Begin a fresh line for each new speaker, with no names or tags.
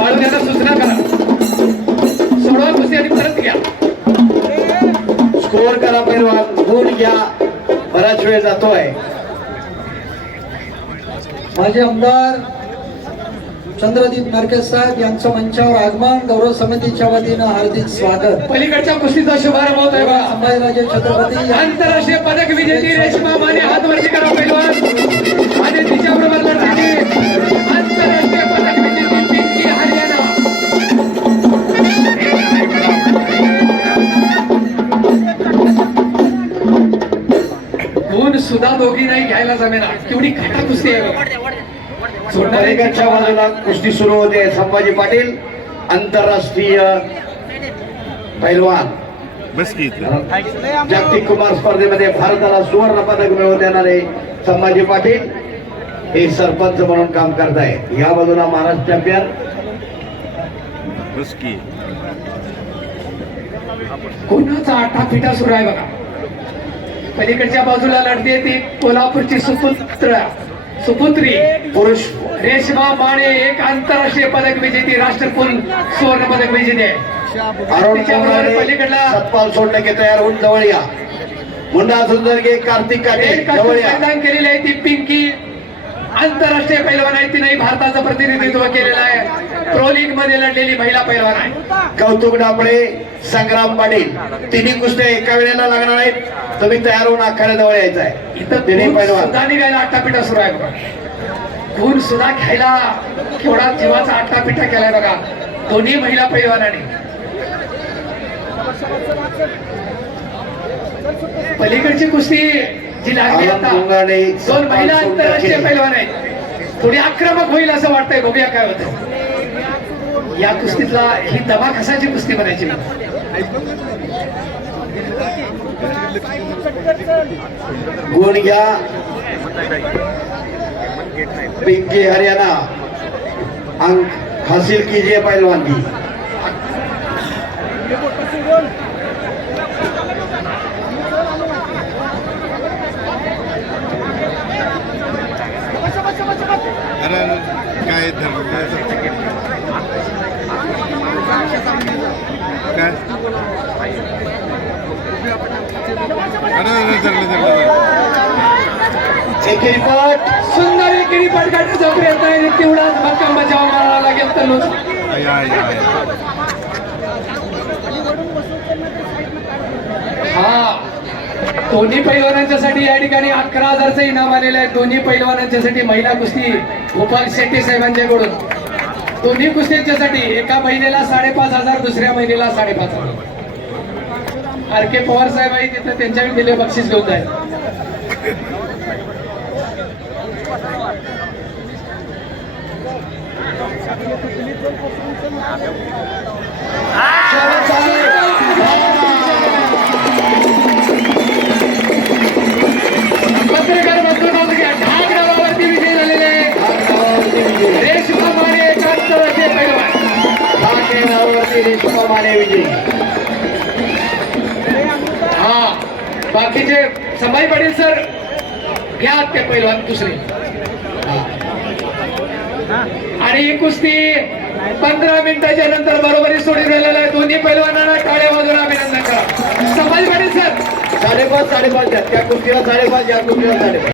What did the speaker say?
हरियाणा
सूचना करा कुस्ती आणि परत घ्या
स्कोर करा पैलवान गुण घ्या बराच वेळ जातोय
माजी आमदार चंद्रदीप नारके साहेब यांचं मंचावर आगमन गौरव समितीच्या वतीनं हार्दिक स्वागत.
पलीकडच्या कुस्तीचा शुभारंभ होत आहे बघा.
संभाजीराजे छत्रपती
आंतरराष्ट्रीय पदक विजेती रेशमा माने हात वरती करा पैलवान आणि तिच्या बरोबर लढणारी आंतरराष्ट्रीय पदक विजेती पिंकी हरियाणा. गुण सुद्धा दोघी नाही घ्यायला जमेना. केवढी खटा कुस्ती आहे
पलीकडच्या बाजूला कुस्ती सुरू होते. संभाजी पाटील आंतरराष्ट्रीय पैलवान.
बस की इथं.
जागतिक कुमार स्पर्धेमध्ये भारताला सुवर्ण पदक मिळवून देणारे संभाजी पाटील हे सरपंच म्हणून काम करतायत. या बाजूला महाराष्ट्र चॅम्पियन
बस की
कोणाचा आठा पिठा सुरू आहे बघा. पलीकडच्या बाजूला लढते ती कोल्हापूरची सुपुत्र. सुपुत्री
पुरुष.
रेशमा माने एक आंतरराष्ट्रीय पदक विजेती राष्ट्रकुल सुवर्ण पदक विजेते. पलीकडला
सतपाल सोडण्याचे तयार होऊन जवळ या. मुंडा सुंदरगे कार्तिक काटे
केलेली आहे ती पिंकी आंतरराष्ट्रीय पैलवान आहे. तिने भारताचं प्रतिनिधित्व केलेलं आहे. प्रो लीगमध्ये लढलेली महिला पैलवान आहे.
कौतुक डापळे संग्राम पाटील तिन्ही कुस्त्या एका वेळेला लागणार आहेत. तुम्ही तयार होऊन आखाड्याजवळ यायचं आहे.
इथं
तिन्ही पैलवान.
सुद्धा निघायला आटापिटा सुरू आहे गुण सुद्धा घ्यायला केवढा जीवाचा आटापिटा केलाय बघा. दोन्ही महिला पैलवानांनी. पलीकडची कुस्ती जी लागली आता दोन महिला आंतरराष्ट्रीय. पैलवान आहेत. थोडी आक्रमक होईल असं वाटतंय बघूया काय होतं या कुस्तीतला ही दमा कसाची कुस्ती बनायची
गुण घ्या. पिंकी हरियाणा. अंक हासिल कीजिए पहलवान की
अरे अरे, काय धरलं काय काय अरे अरे धरलं धरलं
एकेरी पट
सुंदर एकेरी पटकाटचा प्रयत्न आहे तेवढाच भक्कम बचाव मारावा लागेल तर हा. दोन्ही पैलवानांच्यासाठी या ठिकाणी अकरा हजारचं इनाम आलेलं आहे. दोन्ही पैलवानांच्यासाठी महिला कुस्ती गोपाल शेट्टी साहेबांच्याकडून. दोन्ही कुस्त्यांच्यासाठी एका महिलेला साडेपाच हजार दुसऱ्या महिलेला साडेपाच हजार. आर के पवार साहेब आहे तिथं त्यांच्याकडे दिले बक्षीस घेऊन जाईल. पैलवान
माने विजयी
हा बाकीचे संभाजी पडेल सर घ्या ते पहिलवान दुसरे आणि ही कुस्ती पंधरा मिनिटाच्या नंतर बरोबरी सोडी राहिलेला आहे. दोन्ही पैलवानांना टाळ्या वाजून अभिनंदन करा. संभाजी पाटील सर.
साडेपाच साडेपाच द्या. त्या कुस्तीला साडेपाच या कुस्तीला साडेपाच.